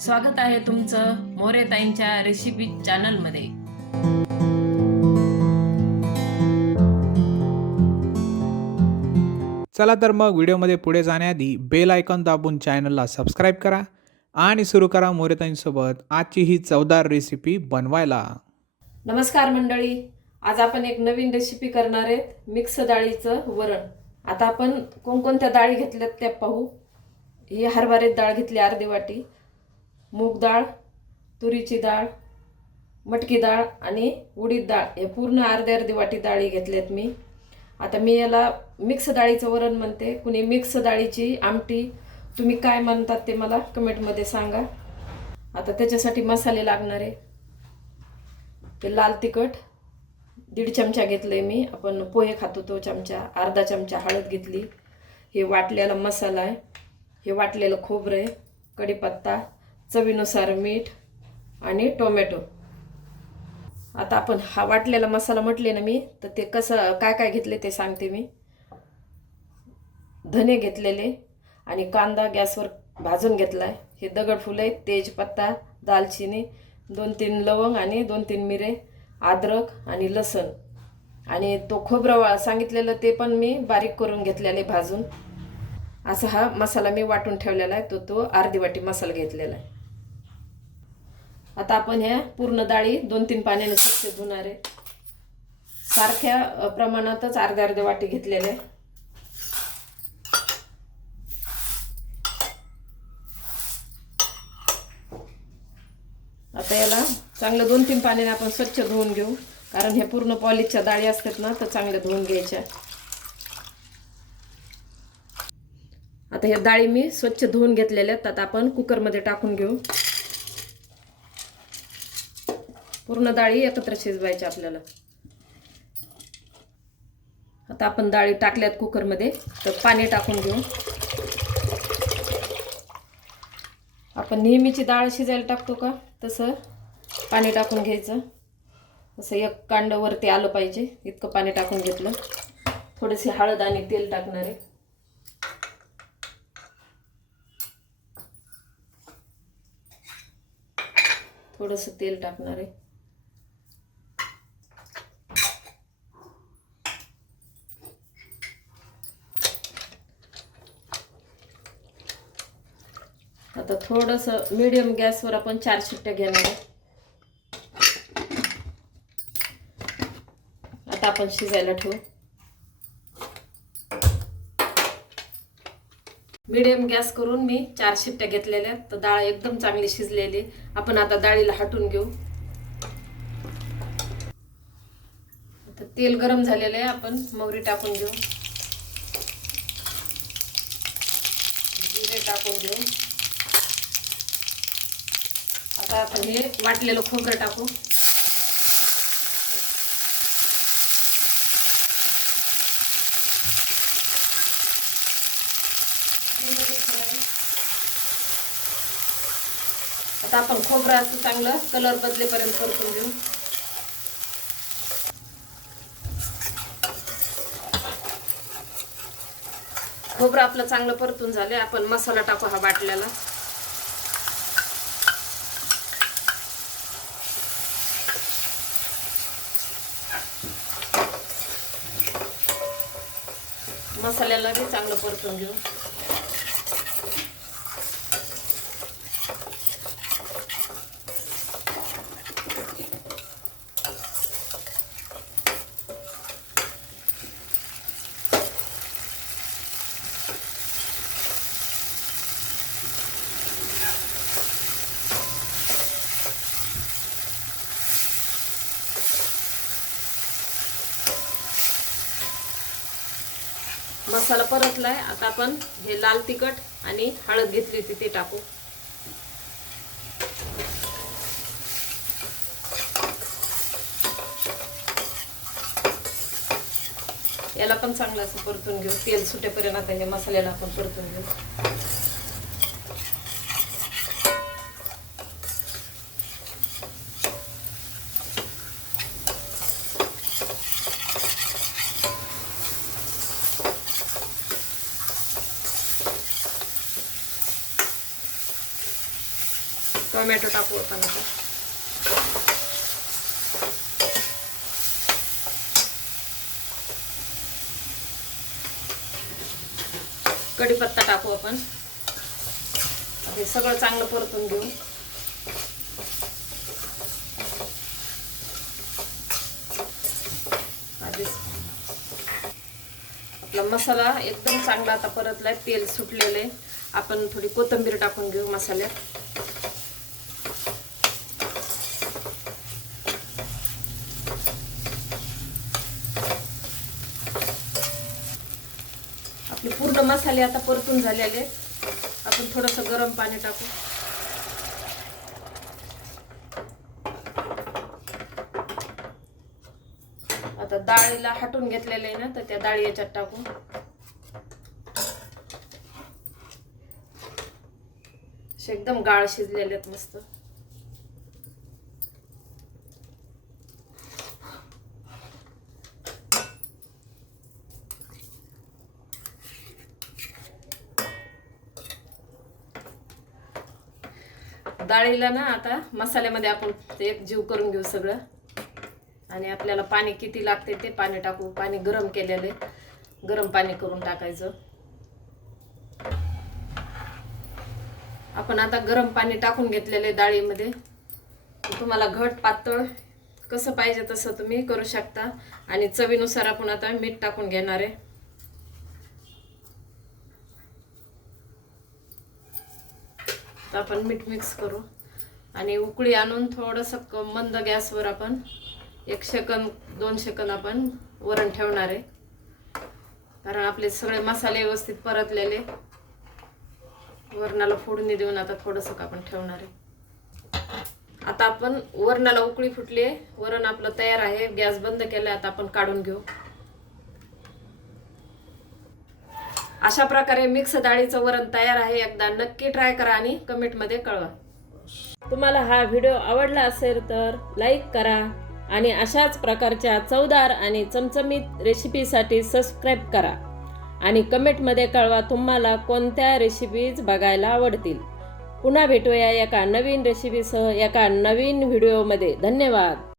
स्वागत आहे तुमचं मोरेताईंच्या रेसिपी चॅनलमध्ये चला तर मग व्हिडिओमध्ये पुढे जाण्याआधी बेल आयकॉन दाबून चॅनलला सबस्क्राईब करा आणि सुरू करा मोरेताईंसोबत आजची ही चवदार रेसिपी बनवायला. नमस्कार मंडळी. आज आपण एक नवीन रेसिपी करणार आहेत मिक्स डाळीचं वरण. आता आपण कोणकोणत्या डाळी घेतल्यात त्या पाहू. ही हरभऱ्याची डाळ घेतली अर्धी वाटी. मूग डाळ तुरीची डाळ मटकी डाळ आणि उडीद डाळ. हे पूर्ण अर्धे अर्धी वाटी डाळी घेतल्यात मी. आता मी याला मिक्स डाळीचं वरण म्हणते. कुणी मिक्स डाळीची आमटी तुम्ही काय म्हणतात ते मला कमेंटमध्ये सांगा. आता त्याच्यासाठी मसाले लागणार आहे. ते लाल तिखट दीड चमचा घेतलं आहे मी. आपण पोहे खातो तो चमचा अर्धा चमचा हळद घेतली. हे वाटलेला मसाला आहे. हे वाटलेलं खोबरं आहे. कढीपत्ता चवीनुसार मीठ आणि टोमॅटो. आता आपण हा वाटलेला मसाला म्हटले ना मी तर ते कसं काय काय घेतले ते सांगते मी. धने घेतलेले आणि कांदा गॅसवर भाजून घेतला आहे हे दगडफुलं आहेत तेजपत्ता दालचिनी दोन तीन लवंग आणि दोन तीन मिरे अद्रक आणि लसण. आणि तो खोबरं सांगितलेलं ते पण मी बारीक करून घेतलेले भाजून. असा हा मसाला मी वाटून ठेवलेला आहे तो तो अर्धी वाटी मसाला घेतलेला आहे. आता आपण ह्या पूर्ण डाळी दोन तीन पाण्याने स्वच्छ धुणार आहे. सारख्या प्रमाणातच अर्ध्या अर्ध्या वाटी घेतलेले. आहे आता याला चांगलं दोन तीन पाण्याने आपण स्वच्छ धुवून घेऊ. कारण ह्या पूर्ण पॉलिशच्या डाळी असतात ना तर चांगल्या धुवून घ्यायच्या. आता हे डाळी मी स्वच्छ धुवून घेतलेल्या आहेत. आता आपण कुकरमध्ये टाकून घेऊ. पूर्ण डाळी एकत्र शिजवायच्या आपल्याला. आता आपण डाळी टाकल्यात कुकरमध्ये तर पाणी टाकून घेऊ. आपण नेहमीची डाळ शिजायला टाकतो का? तसं पाणी टाकून घ्यायचं. असं एक कांड वरती आलं पाहिजे इतकं पाणी टाकून घेतलं. थोडेसे हळद आणि तेल टाकणार आहे. थोडंसं तेल टाकणार आहे. आता थोडंसं मीडियम गॅसवर आपण चार शिट्ट्या घेणार आहे. आता आपण शिजायला ठेवू. मीडियम गॅस करून मी चार शिट्ट्या घेतलेल्या तर डाळ एकदम चांगली शिजलेली आपण आता डाळीला हटून घेऊ. आता तेल गरम झालेलं आहे. आपण मोहरी टाकून घेऊ जिरे टाकून घेऊ आता आपण हे वाटलेलं खोबरं टाकू. आता आपण खोबरं असं चांगलं कलर बदलेपर्यंत परतून घेऊ. खोबरं आपलं चांगलं परतून झाले आपण मसाला टाकू हा बाटल्याला. मसाल्याला बी चांगलं परतून घेऊ. मसाला परतलाय. आता आपण हे लाल तिखट आणि हळद घेतली होती ते टाकू. याला पण चांगलं असं परतून घेऊ. तेल सुटेपर्यंत आता हे मसाल्याला आपण परतून घेऊ. टोमॅटो टाकू आपण आता. कढीपत्ता टाकू आपण. हे सगळं चांगलं परतून घेऊ. आपला मसाला एकदम चांगला आता परतलाय तेल सुटलेलं आहे. आपण थोडी कोथिंबीर टाकून घेऊ मसाल्यात आपले पूर्ण मसाले आता परतून झालेले आहेत. आपण थोडंसं गरम पाणी टाकू. आता डाळीला हटून घेतलेलं आहे ना तर त्या डाळी याच्यात टाकू. असे एकदम गाळ शिजलेले आहेत मस्त. डाळीला ना आता मसाल्यामध्ये आपण एक जीव करून घेऊ सगळं. आणि आपल्याला पाणी किती लागते ते पाणी टाकू. पाणी गरम केलेले गरम पाणी करून टाकायचं. आपण आता गरम पाणी टाकून घेतलेले डाळीमध्ये. तुम्हाला घट पातळ कसं पाहिजे तसं तुम्ही करू शकता. आणि चवीनुसार आपण आता मीठ टाकून घेणार आहे. तर आपण मीठ मिक्स करू. आणि उकळी आणून थोडंसं क- मंद गॅसवर आपण एक सेकंद दोन सेकंद आपण वरण ठेवणार आहे. कारण आपले सगळे मसाले व्यवस्थित परतलेले. वरणाला फोडणी देऊन आता थोडंसं आपण ठेवणार आहे. आता आपण वरणाला उकळी फुटली आहे. वरण आपलं तयार आहे. गॅस बंद केला आता आपण काढून घेऊ. अशा प्रकारे मिक्स डाळीचं वरण तयार आहे. एकदा नक्की ट्राय करा आणि कमेंटमध्ये कळवा. तुम्हाला हा व्हिडिओ आवडला असेल तर लाईक करा आणि अशाच प्रकारच्या चवदार आणि चमचमीत रेसिपीसाठी सबस्क्राईब करा. आणि कमेंटमध्ये कळवा तुम्हाला कोणत्या रेसिपीज बघायला आवडतील. पुन्हा भेटूया एका नवीन रेसिपीसह एका नवीन व्हिडिओमध्ये. धन्यवाद.